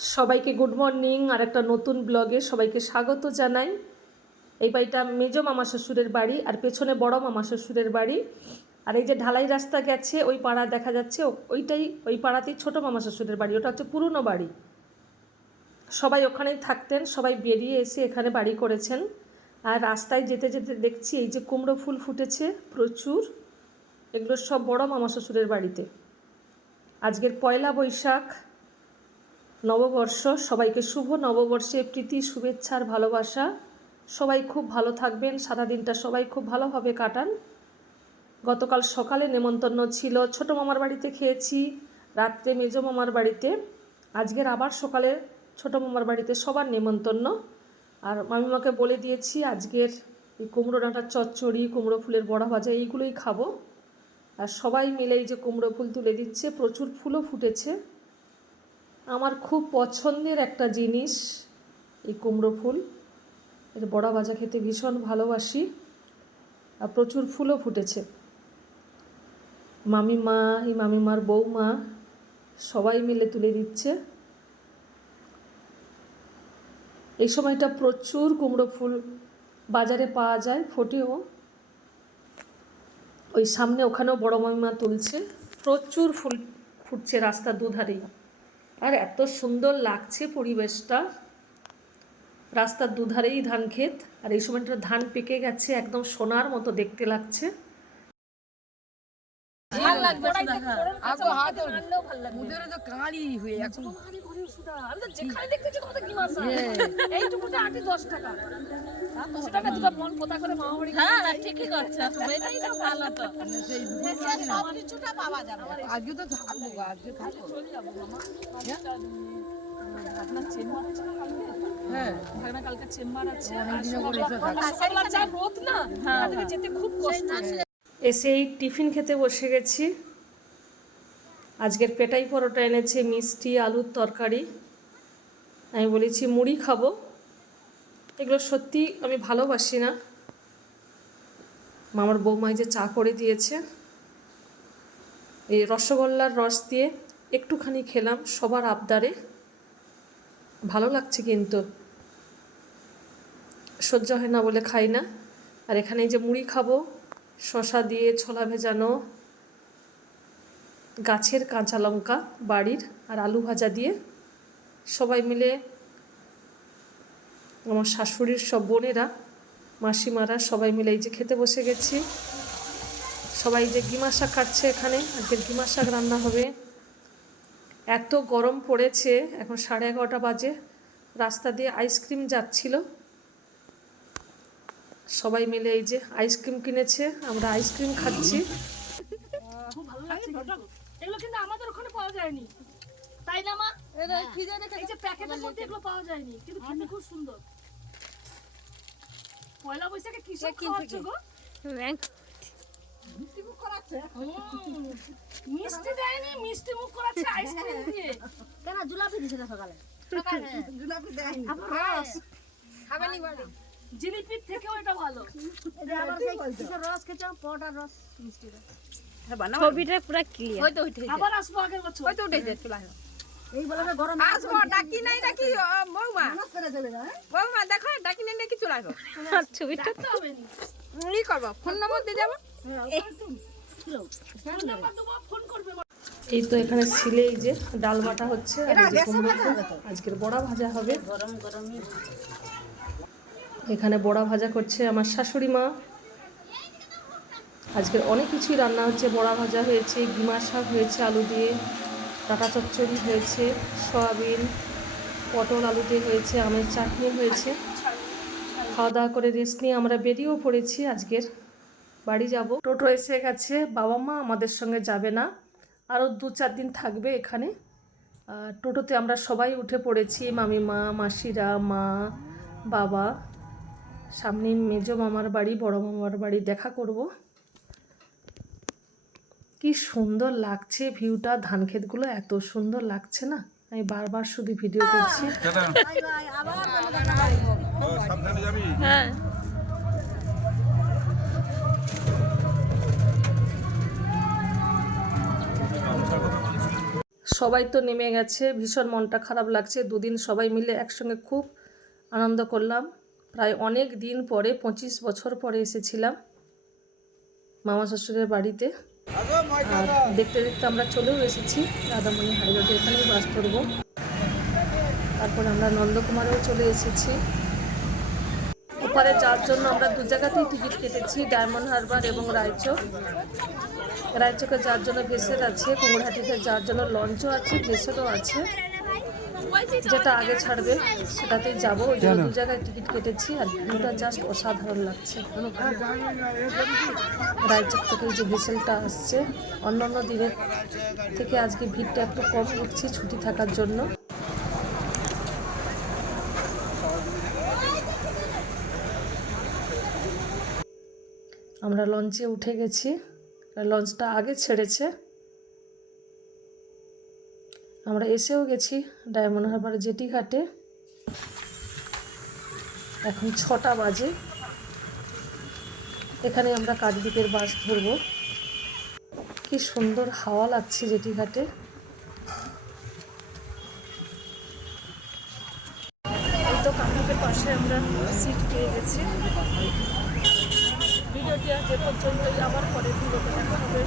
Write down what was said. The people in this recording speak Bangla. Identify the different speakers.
Speaker 1: সবাইকে গুড মর্নিং আর একটা নতুন ব্লগে সবাইকে স্বাগত জানাই। এই বাড়িটা মেজো মামা শ্বশুরের বাড়ি আর পেছনে বড় মামা শ্বশুরের বাড়ি। আর এই যে ঢালাই রাস্তা গেছে, ওই পাড়া দেখা যাচ্ছে ওইটাই ওই পাড়াতেই ছোট মামা শ্বশুরের বাড়ি, ওটা হচ্ছে পুরনো বাড়ি। সবাই ওখানেই থাকতেন, সবাই বেরিয়ে এসে এখানে বাড়ি করেছেন। আর রাস্তায় যেতে যেতে দেখছি এই যে কুমড়ো ফুল ফুটেছে প্রচুর, এগুলো সব বড় মামা শ্বশুরের বাড়িতে। আজকের পয়লা বৈশাখ নববর্ষ, সবাইকে শুভ নববর্ষে প্রীতি শুভেচ্ছার ভালোবাসা। সবাই খুব ভালো থাকবেন। সারা দিনটা সবাই খুব ভালোভাবে কাটান। গতকাল সকালে নেমন্তন্ন ছিল। ছোট মামার বাড়িতে খেয়েছি। রাত্রে মেজ মামার বাড়িতে। আজকের আবার সকালে ছোট মামার বাড়িতে সবার নেমন্তন্ন। আর মামিমাকে বলে দিয়েছি, আজকের এই কুমড়ো ডাঁটার চচ্চড়ি, কুমড়ো ফুলের বড়া ভাজা এইগুলোই খাব। আর সবাই মিলে এই যে কুমড়ো ফুল তুলে দিচ্ছে, প্রচুর ফুলও ফুটেছে। আমার খুব পছন্দের একটা জিনিস, এই কুমড়ো ফুল। এর বড়া ভাজা খেতে ভীষণ ভালোবাসি আর প্রচুর ফুলও ফুটেছে। মামিমা এই মামিমার বৌমা সবাই মিলে তুলে দিচ্ছে। এই সময়টা প্রচুর কুমড়ো ফুল বাজারে পাওয়া যায়, ফোটেও। ওই সামনে ওখানেও বড় মামিমা তুলছে। প্রচুর ফুল ফুটছে রাস্তার দুধারেই। আর এত সুন্দর লাগছে পরিবেশটা। রাস্তার দুধারেই ধান ক্ষেত আর এই সময়টা ধান পেকে গেছে একদম সোনার মতো দেখতে লাগছে।
Speaker 2: আগো হাত মুদের তো কালি হয়ে এখন
Speaker 3: যেখানে দেখতেছি কত কি মাছ এইটুকুতে আটি দশ টাকা। দশ টাকা দুটো মন পোতা করে মামা বাড়ি
Speaker 4: হ্যাঁ ঠিকই করছে। এটাই তো ভালো তো।
Speaker 2: সব কিছুটা পাওয়া যাবে আজকে তো থাকব আজকে থাকব।
Speaker 3: আপনার চেম্বার আছে না কালকে?
Speaker 2: হ্যাঁ।
Speaker 3: ভাগনা কালকে চেম্বার আছে?
Speaker 2: অনেকদিন করে এসে থাকব।
Speaker 3: সকালবেলা যা রোদ না যেতে খুব কষ্ট।
Speaker 1: এসে এই টিফিন খেতে বসে গেছি। আজকের পেটাই পরোটা এনেছে মিষ্টি, আলুর তরকারি। আমি বলেছি, মুড়ি খাব। এগুলো সত্যি আমি ভালোবাসি না। মামার বৌমাই যে চা করে দিয়েছে। এই রসগোল্লার রস দিয়ে একটুখানি খেলাম সবার আবদারে। ভালো লাগছে কিন্তু। সহ্য হয় না বলে খাই না। আর এখানে যে মুড়ি খাব শশা দিয়ে, ছোলা ভেজানো গাছের কাঁচা লঙ্কা বাড়ির আর আলু ভাজা দিয়ে সবাই মিলে আমার শাশুড়ির সব বোনেরা, মাসিমারা সবাই মিলে এই যে খেতে বসে গেছি। সবাই যে গিমা শাক কাটছে এখানে? আজকের গিমা শাক রান্না হবে? এত গরম পড়েছে, এখন সাড়ে এগারোটা বাজে, রাস্তা দিয়ে আইসক্রিম যাচ্ছিল। সবাই মিলে এই যে আইসক্রিম কিনেছে, আমরা আইসক্রিম খাচ্ছি।
Speaker 3: খুব ভালো লাগছে। এগুলো কিন্তু আমাদের ওখানে পাওয়া যায়নি। তাই না মা? এই যে প্যাকেটের মধ্যে এগুলো পাওয়া যায়নি কিন্তু খেতে খুব সুন্দর। পয়লা বৈশাখে কি সব খাওয়াচ্ছ গো? হুম, মিষ্টি দেয়নি মিষ্টি মুখ করাচ্ছে আইসক্রিম দিয়ে।
Speaker 4: কেন? জুলাপি দিছে না সকালে? জুলাপি দেয়নি।
Speaker 2: রস খাবেনি বাড়ি।
Speaker 3: জিলিপির থেকেও এটা ভালো।
Speaker 4: আবার সেই কিসের রস খেছো পটার রস মিষ্টি রস।
Speaker 5: ছবিটা পুরো ক্লিয়ার
Speaker 4: হয়তো উঠে
Speaker 3: আবার আসব আগের বছর।
Speaker 2: ওই তো উঠেছে চলে আসো
Speaker 4: এই বলে তো গরম
Speaker 2: আসব ডাকি নাই ও, বৌমা। বৌমা দেখো ডাকি নাই নাকি চলে আসো
Speaker 5: ছবিটা
Speaker 3: দেখতে হবে নি
Speaker 2: ই করব ফোন নম্বর দিয়ে যাব।
Speaker 3: ফোন করবে
Speaker 1: এই তো এখানে সিলে এই যে ডাল বাটা হচ্ছে। আজকের বড়া ভাজা হবে।
Speaker 4: গরম গরমই
Speaker 1: এখানে বড়া ভাজা করছে আমার শাশুড়ি মা। আজকের অনেক কিছুই রান্না হচ্ছে, বড়া ভাজা হয়েছে গিমা শাক হয়েছে, আলু দিয়ে ডাটা চচ্চড়ি হয়েছে, সয়াবিন, পটল আলু দিয়ে হয়েছে, আমের চাটনি হয়েছে। খাওয়া দাওয়া করে রেস্ট নিয়ে আমরা বেরিয়েও পড়েছি আজকের। বাড়ি যাব। টোটো এসে গেছে, বাবা মা আমাদের সঙ্গে যাবে না। আরও দু চার দিন থাকবে এখানে। টোটোতে আমরা সবাই উঠে পড়েছি মামিমা মাসিরা, মা, বাবা। সামনে মেজো মামার বাড়ি, বড় মামার বাড়ি, দেখা করব। কি সুন্দর লাগছে ভিউটা ধান ক্ষেতগুলো এত সুন্দর লাগছে না? আমি বারবার শুধু ভিডিও করছি।
Speaker 5: হ্যাঁ।
Speaker 1: সবাই তো নেমে গেছে ভীষণ মনটা খারাপ লাগছে। দুদিন সবাই মিলে একসঙ্গে খুব আনন্দ করলাম। প্রায় অনেক দিন পরে পঁচিশ বছর পরে এসেছিলাম মামা শ্বশুরের বাড়িতে। আর দেখতে দেখতে আমরা চলেও এসেছি রাধামণি হাইরোডে এখানেই বাস করব তারপর আমরা নন্দকুমারেও চলে এসেছি। ওপারে যাওয়ার জন্য আমরা দু জায়গাতেই টিকিট কেটেছি, ডায়মন্ড হারবার এবং রায়চক। রায়চকে যাওয়ার জন্য ভেসেল আছে, কুমড়হাটিতে যাওয়ার জন্য লঞ্চও আছে, ভেসেলও আছে। যেটা আগে ছাড়বে, সেটাতেই যাব। ওই জন্য দু জায়গায় টিকিট কেটেছি, আর ভিউটা জাস্ট অসাধারণ লাগছে। রায়চক থেকে যে ভেসেলটা আসছে, অন্যান্য দিনের থেকে আজকে ভিড়টা একটু কম দেখছি ছুটি থাকার জন্য। আমরা লঞ্চে উঠে গেছি। লঞ্চটা আগে ছেড়েছে। আমরা এসেও গেছি ডায়মন্ড হারবার জেটি ঘাটে। এখন ছটা বাজে। এখানে আমরা কাকদ্বীপের বাস ধরব। কি সুন্দর হাওয়া লাগছে জেটি ঘাটে। কাকদ্বীপের পাশে আমরা সিট পেয়ে গেছি। ভিডিওটি আজ এ পর্যন্তই। আবার পরে ভিডিওতে দেখা হবে।